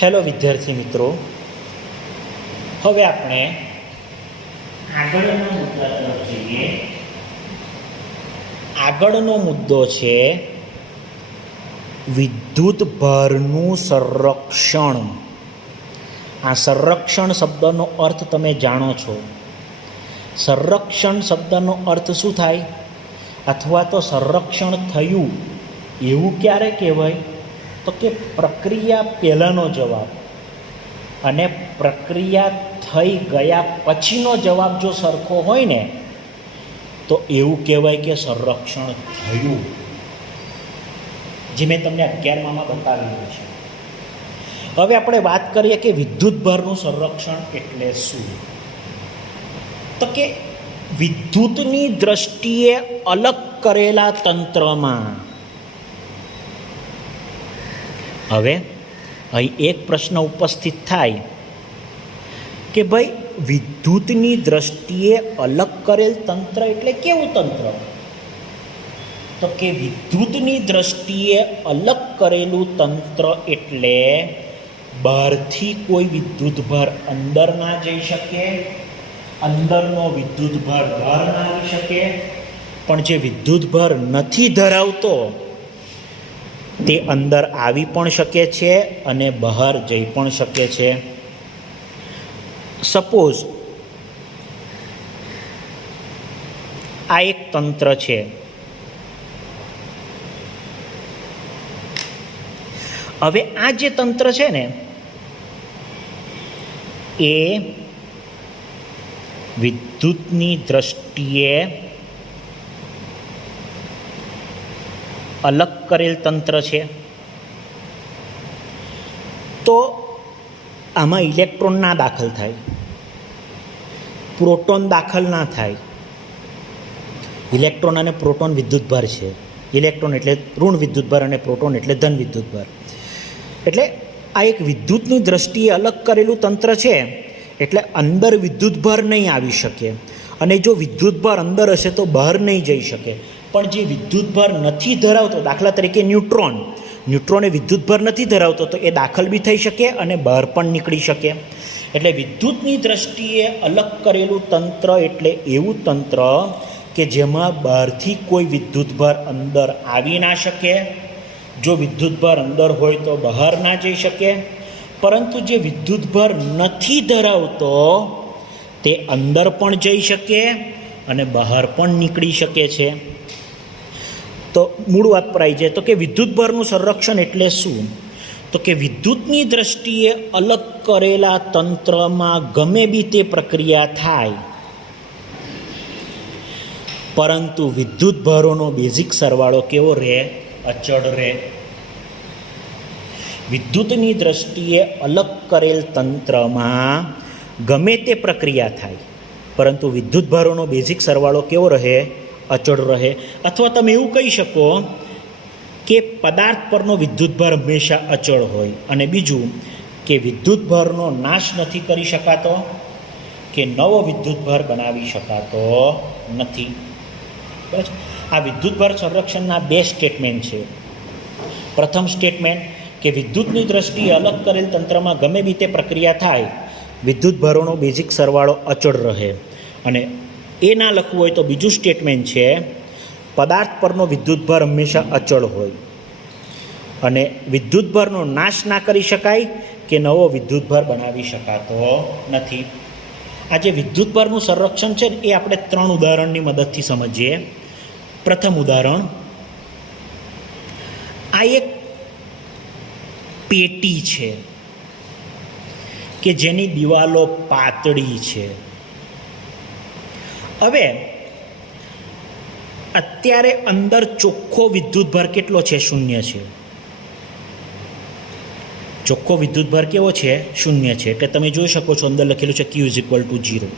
Hello વિદ્યાર્થી મિત્રો, હવે આપણે આગળના મુદ્દા તરફ જઈએ. આગળનો મુદ્દો છે વિદ્યુત ભારનું સંરક્ષણ. આ સંરક્ષણ શબ્દનો અર્થ તમે જાણો છો. સંરક્ષણ શબ્દનો અર્થ શું થાય, અથવા તો સંરક્ષણ થયું એવું ક્યારે કહેવાય? તો કે પ્રક્રિયા પહેલાંનો જવાબ અને પ્રક્રિયા થઈ ગયા પછીનો જવાબ જો સરખો હોય ને તો એવું કહેવાય કે સંરક્ષણ થયું, જે મેં તમને 11માં બતાવેલું છે. હવે આપણે વાત કરીએ કે વિદ્યુતભારનું સંરક્ષણ એટલે શું. તો કે વિદ્યુતની દ્રષ્ટિએ અલગ કરેલા તંત્રમાં. હવે અહીં એક પ્રશ્ન ઉપસ્થિત થાય કે ભાઈ વિદ્યુતની દ્રષ્ટિએ અલગ કરેલ તંત્ર એટલે કેવું તંત્ર? તો કે વિદ્યુતની દ્રષ્ટિએ અલગ કરેલું તંત્ર એટલે બહારથી કોઈ વિદ્યુતભાર અંદર ના જઈ શકે, અંદરનો વિદ્યુતભાર બહાર ના આવી શકે, પણ જે વિદ્યુતભાર નથી ધરાવતો તે અંદર આવી પણ શકે છે અને બહાર જઈ પણ શકે છે. સપોઝ આ એક તંત્ર છે. હવે આ જે તંત્ર છે ને એ વિદ્યુતની દ્રષ્ટિએ અલગ કરેલ તંત્ર છે. તો આમાં ઇલેક્ટ્રોન ના દાખલ થાય, પ્રોટોન દાખલ ના થાય. ઇલેક્ટ્રોન અને પ્રોટોન વિદ્યુતભાર છે. ઇલેક્ટ્રોન એટલે ઋણ વિદ્યુતભાર અને પ્રોટોન એટલે ધન વિદ્યુતભાર. એટલે આ એક વિદ્યુતની દ્રષ્ટિએ અલગ કરેલું તંત્ર છે. એટલે અંદર વિદ્યુતભાર નહીં આવી શકે, અને જો વિદ્યુતભાર અંદર હશે તો બહાર નહીં જઈ શકે. પણ જે વિદ્યુતભાર નથી ધરાવતો, દાખલા તરીકે ન્યુટ્રોન એ વિદ્યુતભાર નથી ધરાવતો, તો એ દાખલ બી થઈ શકે અને બહાર પણ નીકળી શકે. એટલે વિદ્યુતની દ્રષ્ટિએ અલગ કરેલું તંત્ર એટલે એવું તંત્ર કે જેમાં બહારથી કોઈ વિદ્યુતભાર અંદર આવી ના શકે. જો વિદ્યુતભાર અંદર હોય તો બહાર ના જઈ શકે, પરંતુ જે વિદ્યુતભાર નથી ધરાવતો તે અંદર પણ જઈ શકે અને બહાર પણ નીકળી શકે છે. તો મૂળ વાત પર આવી જાય તો કે વિદ્યુતભારનું સંરક્ષણ એટલે શું? તો કે વિદ્યુતની દ્રષ્ટિએ અલગ કરેલા તંત્રમાં ગમે બી તે પ્રક્રિયા થાય, પરંતુ વિદ્યુતભારોનો બેઝિક સરવાળો કેવો રહે? અચળ રહે. વિદ્યુતની દ્રષ્ટિએ અલગ કરેલ તંત્રમાં ગમે તે પ્રક્રિયા થાય, પરંતુ વિદ્યુતભારોનો બેઝિક સરવાળો કેવો રહે? અચળ રહે. અથવા તમે એવું કહી શકો કે પદાર્થ પરનો વિદ્યુતભાર હંમેશા અચળ હોય. અને બીજું કે વિદ્યુતભારનો નાશ નથી કરી શકાતો કે નવો વિદ્યુતભાર બનાવી શકાતો નથી. બરાબર. આ વિદ્યુતભાર સંરક્ષણના બે સ્ટેટમેન્ટ છે. પ્રથમ સ્ટેટમેન્ટ કે વિદ્યુતની દ્રષ્ટિએ અલગ કરેલ તંત્રમાં ગમે બી તે પ્રક્રિયા થાય, વિદ્યુતભારોનો બેઝિક સરવાળો અચળ રહે. અને એ ના લખવું હોય તો બીજું સ્ટેટમેન્ટ છે પદાર્થ પરનો વિદ્યુતભાર હંમેશા અચળ હોય અને વિદ્યુતભારનો નાશ ના કરી શકાય કે નવો વિદ્યુતભાર બનાવી શકાતો નથી. આ જે વિદ્યુતભારનું સંરક્ષણ છે એ આપણે 3 ઉદાહરણની મદદથી સમજીએ. પ્રથમ ઉદાહરણ, આ એક પેટી છે કે જેની દિવાલો પાતળી છે. હવે અત્યારે અંદર ચોખ્ખો વિદ્યુતભાર કેટલો છે? 0 છે. ચોખ્ખો વિદ્યુતભાર કેવો છે? 0 છે. એટલે તમે જોઈ શકો છો અંદર લખેલું છે Q = 0.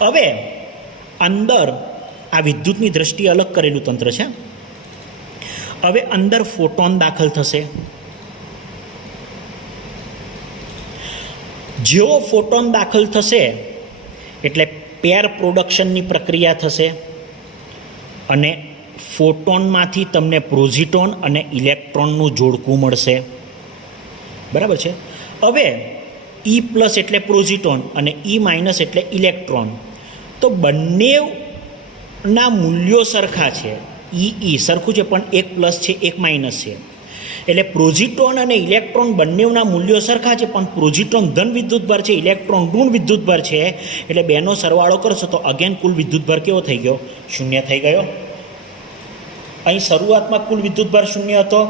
હવે અંદર આ વિદ્યુતની દ્રષ્ટિએ અલગ કરેલું તંત્ર છે. હવે અંદર ફોટોન દાખલ થશે. જેવો ફોટોન દાખલ થશે એટલે પેર પ્રોડક્શનની પ્રક્રિયા થશે અને ફોટોનમાંથી તમને પ્રોઝિટોન અને ઇલેક્ટ્રોનનું જોડકું મળશે. બરાબર છે. હવે E પ્લસ એટલે પ્રોઝિટોન અને E માઇનસ એટલે ઇલેક્ટ્રોન. તો બંનેના મૂલ્યો સરખા છે. E સરખું છે, પણ એક પ્લસ છે, એક માઇનસ છે. એટલે પ્રોઝિટ્રોન અને ઇલેક્ટ્રોન બંનેના મૂલ્યો સરખા છે, પણ પ્રોઝિટ્રોન ધન વિદ્યુતભાર છે, ઇલેક્ટ્રોન ઋણ વિદ્યુતભાર છે. એટલે બેનો સરવાળો કરશો તો અગેન કુલ વિદ્યુતભાર કેવો થઈ ગયો? શૂન્ય થઈ ગયો. અહીં શરૂઆતમાં કુલ વિદ્યુતભાર શૂન્ય હતો,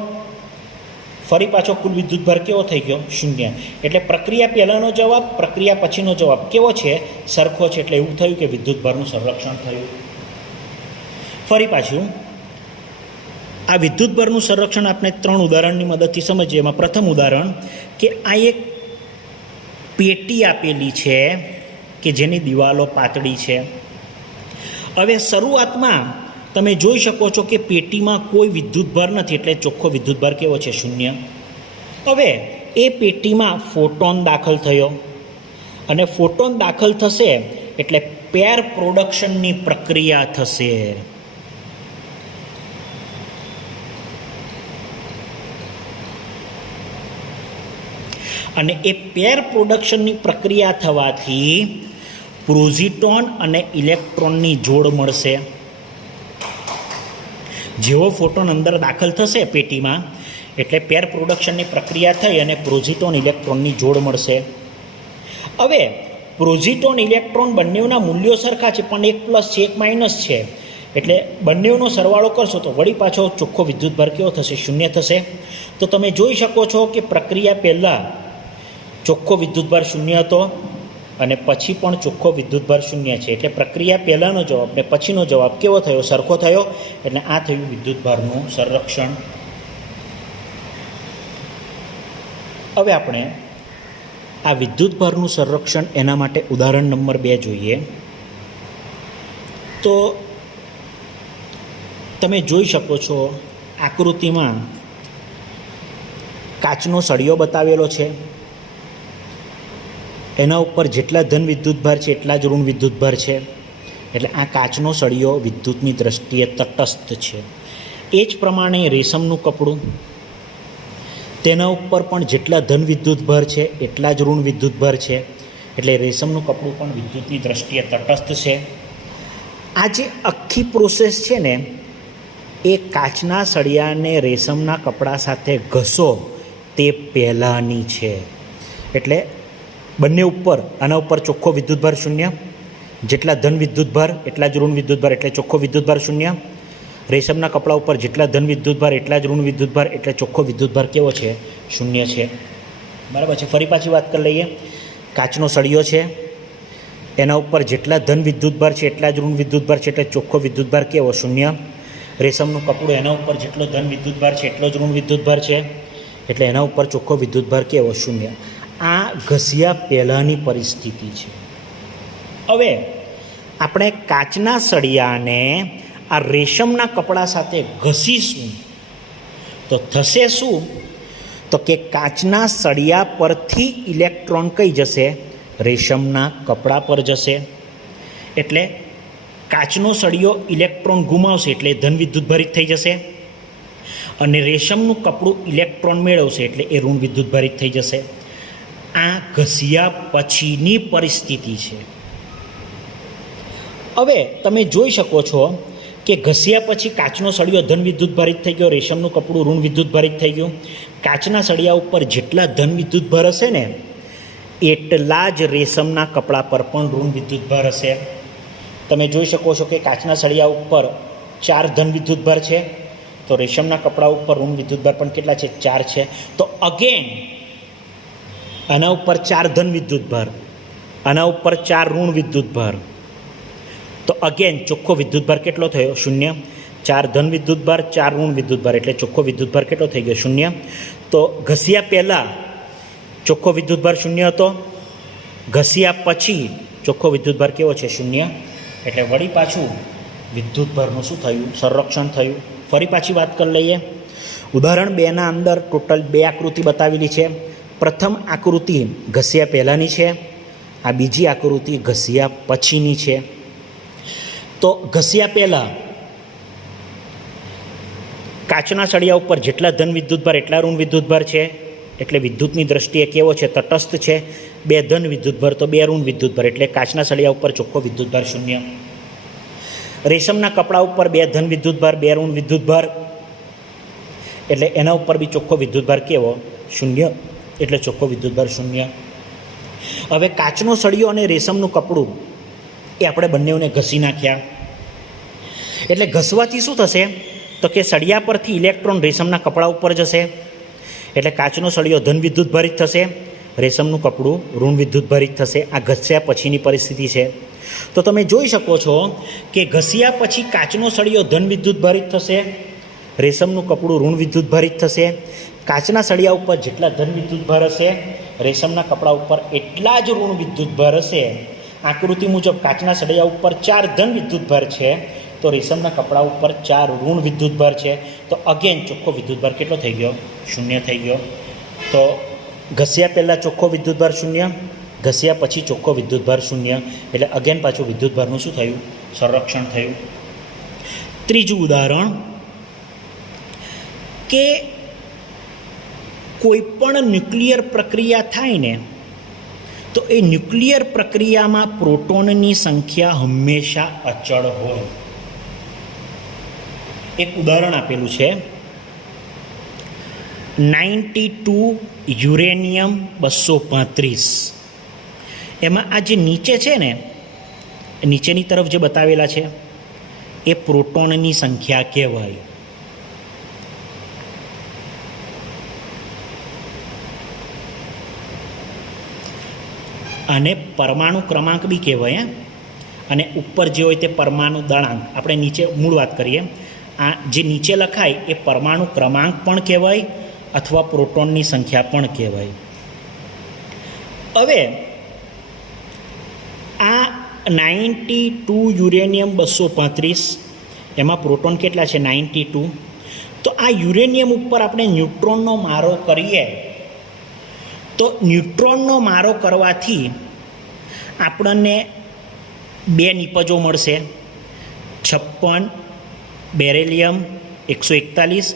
ફરી પાછો કુલ વિદ્યુતભાર કેવો થઈ ગયો? શૂન્ય. એટલે પ્રક્રિયા પહેલાંનો જવાબ, પ્રક્રિયા પછીનો જવાબ કેવો છે? સરખો છે. એટલે એવું થયું કે વિદ્યુતભારનું સંરક્ષણ થયું. ફરી પાછું આ વિદ્યુતભારનું સંરક્ષણ આપણે 3 ઉદાહરણની મદદથી સમજીએ. એમાં પ્રથમ ઉદાહરણ કે આ એક પેટી આપેલી છે કે જેની દિવાલો પાતળી છે. હવે શરૂઆતમાં તમે જોઈ શકો છો કે પેટીમાં કોઈ વિદ્યુતભાર નથી, એટલે ચોખ્ખો વિદ્યુતભાર કેવો છે? શૂન્ય. હવે એ પેટીમાં ફોટોન દાખલ થયો અને ફોટોન દાખલ થશે એટલે પેર પ્રોડક્શનની પ્રક્રિયા થશે. અને એ પેર પ્રોડક્શનની પ્રક્રિયા થવાથી પ્રોઝિટોન અને ઇલેક્ટ્રોનની જોડ મળશે. જેવો ફોટોન અંદર દાખલ થશે પેટીમાં એટલે પેર પ્રોડક્શનની પ્રક્રિયા થઈ અને પ્રોઝિટોન ઇલેક્ટ્રોનની જોડ મળશે. હવે પ્રોઝિટોન ઇલેક્ટ્રોન બંનેના મૂલ્યો સરખા છે, પણ એક પ્લસ છે, એક માઇનસ છે. એટલે બંનેનો સરવાળો કરશો તો વળી પાછો ચોખ્ખો વિદ્યુતભાર કેવો થશે? શૂન્ય થશે. તો તમે જોઈ શકો છો કે પ્રક્રિયા પહેલાં ચોખ્ખો વિદ્યુતભાર શૂન્ય હતો અને પછી પણ ચોખ્ખો વિદ્યુતભાર શૂન્ય છે. એટલે પ્રક્રિયા પહેલાંનો જવાબ ને પછીનો જવાબ કેવો થયો? સરખો થયો. એટલે આ થયું વિદ્યુતભારનું સંરક્ષણ. હવે આપણે આ વિદ્યુતભારનું સંરક્ષણ એના માટે ઉદાહરણ નંબર 2 જોઈએ. તો તમે જોઈ શકો છો આકૃતિમાં કાચનો સળિયો બતાવેલો છે. એના ઉપર જેટલા ધન વિદ્યુતભાર છે એટલા જ ઋણ વિદ્યુતભાર છે. એટલે આ કાચનો સળિયો વિદ્યુતની દ્રષ્ટિએ તટસ્થ છે. એ જ પ્રમાણે રેશમનું કપડું, તેના ઉપર પણ જેટલા ધન વિદ્યુતભાર છે એટલા જ ઋણ વિદ્યુતભાર છે. એટલે રેશમનું કપડું પણ વિદ્યુતની દ્રષ્ટિએ તટસ્થ છે. આ જે આખી પ્રોસેસ છે ને એ કાચના સળિયાને રેશમના કપડા સાથે ઘસો તે પહેલાંની છે. એટલે બંને ઉપર આના ઉપર ચોખ્ખો વિદ્યુતભાર શૂન્ય, જેટલા ધન વિદ્યુતભાર એટલા જ ઋણ વિદ્યુતભાર એટલે ચોખ્ખો વિદ્યુતભાર શૂન્ય. રેશમના કપડા ઉપર જેટલા ધન વિદ્યુતભાર એટલા જ ઋણ વિદ્યુતભાર એટલે ચોખ્ખો વિદ્યુતભાર કેવો છે? શૂન્ય છે. બરાબર છે. ફરી પાછી વાત કરી લઈએ. કાચનો સળિયો છે, એના ઉપર જેટલા ધન વિદ્યુતભાર છે એટલા જ ઋણ વિદ્યુતભાર છે એટલે ચોખ્ખો વિદ્યુતભાર કેવો? શૂન્ય. રેશમનું કપડું, એના ઉપર જેટલો ધન વિદ્યુતભાર છે એટલો જ ઋણ વિદ્યુતભાર છે એટલે એના ઉપર ચોખ્ખો વિદ્યુતભાર કેવો? શૂન્ય. આ ઘસ્યા પહેલાંની પરિસ્થિતિ છે. હવે આપણે કાચના સળિયાને આ રેશમના કપડા સાથે ઘસીશું તો થશે શું? તો કે કાચના સળિયા પરથી ઇલેક્ટ્રોન કઈ જશે? રેશમના કપડા પર જશે. એટલે કાચનો સળિયો ઇલેક્ટ્રોન ગુમાવશે એટલે ધન વિદ્યુતભારિત થઈ જશે અને રેશમનું કપડું ઇલેક્ટ્રોન મેળવશે એટલે એ ઋણ વિદ્યુતભારિત થઈ જશે. આ ઘસ્યા પછીની પરિસ્થિતિ છે. હવે તમે જોઈ શકો છો કે ઘસ્યા પછી કાચનો સળિયો ધન વિદ્યુતભારિત થઈ ગયો, રેશમનું કપડું ઋણ વિદ્યુતભારિત થઈ ગયું. કાચના સળિયા ઉપર જેટલા ધન વિદ્યુતભાર હશે ને એટલા જ રેશમના કપડા પર પણ ઋણ વિદ્યુતભાર હશે. તમે જોઈ શકો છો કે કાચના સળિયા ઉપર 4 ધન વિદ્યુતભાર છે, તો રેશમના કપડા ઉપર ઋણ વિદ્યુતભાર પણ કેટલા છે? 4 છે. તો અગેન આના ઉપર 4 ધન વિદ્યુતભાર, આના ઉપર 4 ઋણ વિદ્યુતભાર. તો અગેન ચોખ્ખો વિદ્યુતભાર કેટલો થયો? શૂન્ય. 4 ધન વિદ્યુતભાર, 4 ઋણ વિદ્યુતભાર એટલે ચોખ્ખો વિદ્યુતભાર કેટલો થઈ ગયો? શૂન્ય. તો ઘસ્યા પહેલાં ચોખ્ખો વિદ્યુતભાર શૂન્ય હતો, ઘસ્યા પછી ચોખ્ખો વિદ્યુતભાર કેવો છે? શૂન્ય. એટલે વળી પાછું વિદ્યુતભારનું શું થયું? સંરક્ષણ થયું. ફરી પાછી વાત કરી લઈએ. ઉદાહરણ 2ના અંદર ટોટલ 2 આકૃતિ બતાવેલી છે. પ્રથમ આકૃતિ ઘસ્યા પહેલાંની છે, આ બીજી આકૃતિ ઘસ્યા પછીની છે. તો ઘસ્યા પહેલાં કાચના સળિયા ઉપર જેટલા ધન વિદ્યુતભાર એટલા ઋણ વિદ્યુતભાર છે એટલે વિદ્યુતની દ્રષ્ટિએ કેવો છે? તટસ્થ છે. 2 ધન વિદ્યુતભાર તો 2 ઋણ વિદ્યુતભાર, એટલે કાચના સળિયા ઉપર ચોખ્ખો વિદ્યુતભાર શૂન્ય. રેશમના કપડા ઉપર 2 ધન વિદ્યુતભાર 2 ઋણ વિદ્યુતભાર, એટલે એના ઉપર બી ચોખ્ખો વિદ્યુતભાર કેવો? શૂન્ય, એટલે ચોખ્ખો વિદ્યુતભાર શૂન્ય. હવે કાચનો સળિયો અને રેશમનું કપડું એ આપણે બંનેઓને ઘસી નાખ્યા. એટલે ઘસવાથી શું થશે? તો કે સળિયા પરથી ઇલેક્ટ્રોન રેશમના કપડા ઉપર જશે, એટલે કાચનો સળિયો ધન વિદ્યુતભારિત થશે, રેશમનું કપડું ઋણ વિદ્યુતભારિત થશે. આ ઘસ્યા પછીની પરિસ્થિતિ છે. તો તમે જોઈ શકો છો કે ઘસ્યા પછી કાચનો સળિયો ધન વિદ્યુતભારિત થશે, રેશમનું કપડું ઋણ વિદ્યુતભારિત થશે. કાચના સળિયા ઉપર જેટલા ધન વિદ્યુતભાર હશે, રેશમના કપડા ઉપર એટલા જ ઋણ વિદ્યુતભાર હશે. આકૃતિ મુજબ કાચના સળિયા ઉપર 4 ધન વિદ્યુતભાર છે, તો રેશમના કપડા ઉપર 4 ઋણ વિદ્યુતભાર છે. તો અગેન ચોખ્ખો વિદ્યુતભાર કેટલો થઈ ગયો? શૂન્ય થઈ ગયો. તો ઘસ્યા પહેલાં ચોખ્ખો વિદ્યુતભાર શૂન્ય, ઘસ્યા પછી ચોખ્ખો વિદ્યુતભાર શૂન્ય, એટલે અગેન પાછું વિદ્યુતભારનું શું થયું? સંરક્ષણ થયું. ત્રીજું ઉદાહરણ કે કોઈ પણ ન્યુક્લિયર પ્રક્રિયા થાય ને, તો એ ન્યુક્લિયર પ્રક્રિયામાં પ્રોટોનની સંખ્યા હંમેશા અચળ હોય. એક ઉદાહરણ આપેલું છે, 92 યુરેનિયમ 235. એમાં આ જે નીચે છે ને, નીચેની તરફ જે બતાવેલા છે એ પ્રોટોનની સંખ્યા કહેવાય. અને પરમાણુ ક્રમાંક બી કહેવાય. અને ઉપર જે હોય તે પરમાણુ દળાંક. આપણે નીચે મૂળ વાત કરીએ, આ જે નીચે લખાય એ પરમાણુ ક્રમાંક પણ કહેવાય અથવા પ્રોટોનની સંખ્યા પણ કહેવાય. હવે આ 92 યુરેનિયમ 235, એમાં પ્રોટોન કેટલા છે? 92. તો આ યુરેનિયમ ઉપર આપણે ન્યુટ્રોનનો મારો કરીએ, તો ન્યુટ્રોનનો મારો કરવાથી આપણને 2 નિપજો મળશે. 56 બેરેલિયમ 141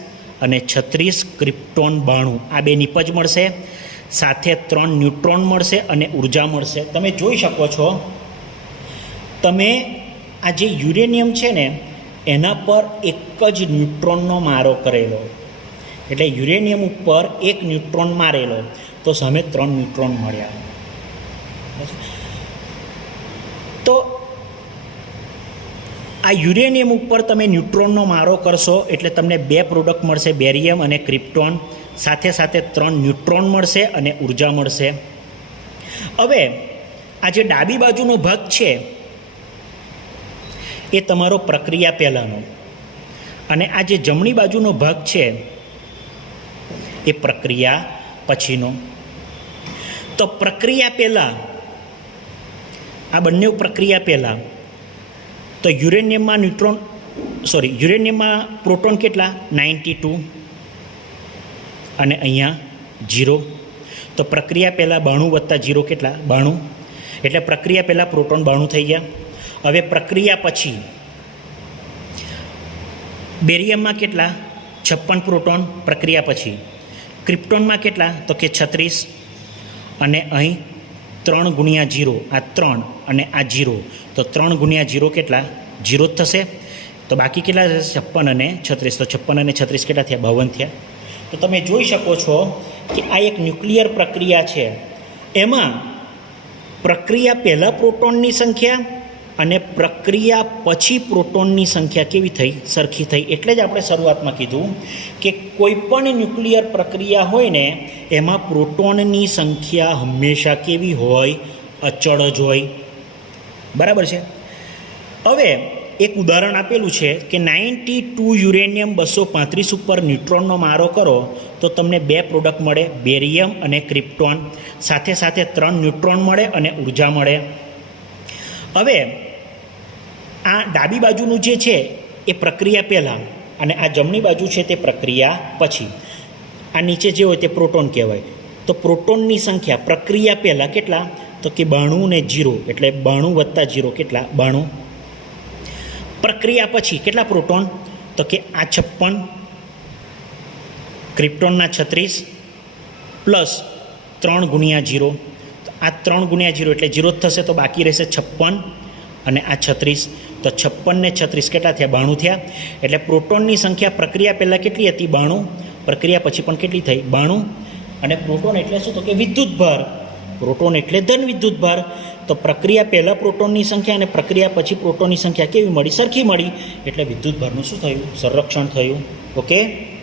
અને 36 ક્રિપ્ટોન 92. આ 2 નિપજ મળશે, સાથે 3 ન્યુટ્રોન મળશે અને ઉર્જા મળશે. તમે જોઈ શકો છો, તમે આ જે યુરેનિયમ છે ને એના પર એક જ ન્યુટ્રોનનો મારો કરેલો, એટલે યુરેનિયમ ઉપર 1 ન્યુટ્રોન મારેલો, તો સામે 3 ન્યુટ્રોન મળ્યા. તો આ યુરેનિયમ ઉપર તમે ન્યુટ્રોનનો મારો કરશો એટલે તમને 2 પ્રોડક્ટ મળશે, બેરિયમ અને ક્રિપ્ટોન, સાથે સાથે 3 ન્યુટ્રોન મળશે અને ઉર્જા મળશે. હવે આ જે ડાબી બાજુનો ભાગ છે એ તમારો પ્રક્રિયા પહેલાંનો, અને આ જે જમણી બાજુનો ભાગ છે એ પ્રક્રિયા પછીનો. તો પ્રક્રિયા પહેલાં, આ બંને પ્રક્રિયા પહેલાં, તો યુરેનિયમમાં પ્રોટોન કેટલા? 92 અને અહીંયા 0. તો પ્રક્રિયા પહેલાં 92 + 0 કેટલા? 92. એટલે પ્રક્રિયા પહેલાં પ્રોટોન 92 થઈ ગયા. હવે પ્રક્રિયા પછી બેરિયમમાં કેટલા? 56 પ્રોટોન પ્રક્રિયા પછી. ક્રિપ્ટોનમાં કેટલા? તો કે 36. અને અહીં 3 × 0, આ 3 અને આ 0, તો 3 × 0 કેટલા? 0 જ થશે. તો બાકી કેટલા થશે? 56 અને 36. તો 56 અને 36 કેટલા થયા? 52 થયા. તો તમે જોઈ શકો છો કે આ એક ન્યુક્લિયર પ્રક્રિયા છે. એમાં પ્રક્રિયા પહેલાં પ્રોટોનની સંખ્યા અને પ્રક્રિયા પછી પ્રોટોનની સંખ્યા કેવી થઈ? સરખી થઈ. એટલે જ આપણે શરૂઆતમાં કીધું કે કોઈ પણ ન્યુક્લિયર પ્રક્રિયા હોય ને એમાં પ્રોટોનની સંખ્યા હંમેશા કેવી હોય? અચળ જ હોય. બરાબર છે. હવે એક ઉદાહરણ આપેલું છે કે 92 યુરેનિયમ 235 ઉપર ન્યુટ્રોનનો મારો કરો તો તમને 2 પ્રોડક્ટ મળે, બેરિયમ અને ક્રિપ્ટોન, સાથે સાથે 3 ન્યુટ્રોન મળે અને ઉર્જા મળે. હવે આ ડાબી બાજુનું જે છે એ પ્રક્રિયા પહેલાં અને આ જમણી બાજુ છે તે પ્રક્રિયા પછી. આ નીચે જે હોય તે પ્રોટોન કહેવાય. તો પ્રોટોનની સંખ્યા પ્રક્રિયા પહેલાં કેટલા? તો કે 92 ને 0, એટલે 92 + 0 કેટલા? 92. પ્રક્રિયા પછી કેટલા પ્રોટોન? તો કે આ 56, ક્રિપ્ટોનના 36 પ્લસ 3 ગુણ્યા 0, આ 3 ગુણ્યા 0 એટલે 0 જ થશે, તો બાકી રહેશે 56 અને આ 36. તો 56 ને 36 કેટલા થયા? 92 થયા. એટલે પ્રોટોનની સંખ્યા પ્રક્રિયા પહેલાં કેટલી હતી? 92. પ્રક્રિયા પછી પણ કેટલી થઈ? 92. અને પ્રોટોન એટલે શું? તો કે વિદ્યુતભાર. પ્રોટોન એટલે ધન વિદ્યુતભાર. તો પ્રક્રિયા પહેલાં પ્રોટોનની સંખ્યા અને પ્રક્રિયા પછી પ્રોટોનની સંખ્યા કેવી મળી? સરખી મળી. એટલે વિદ્યુતભારનું શું થયું? સંરક્ષણ થયું. ઓકે.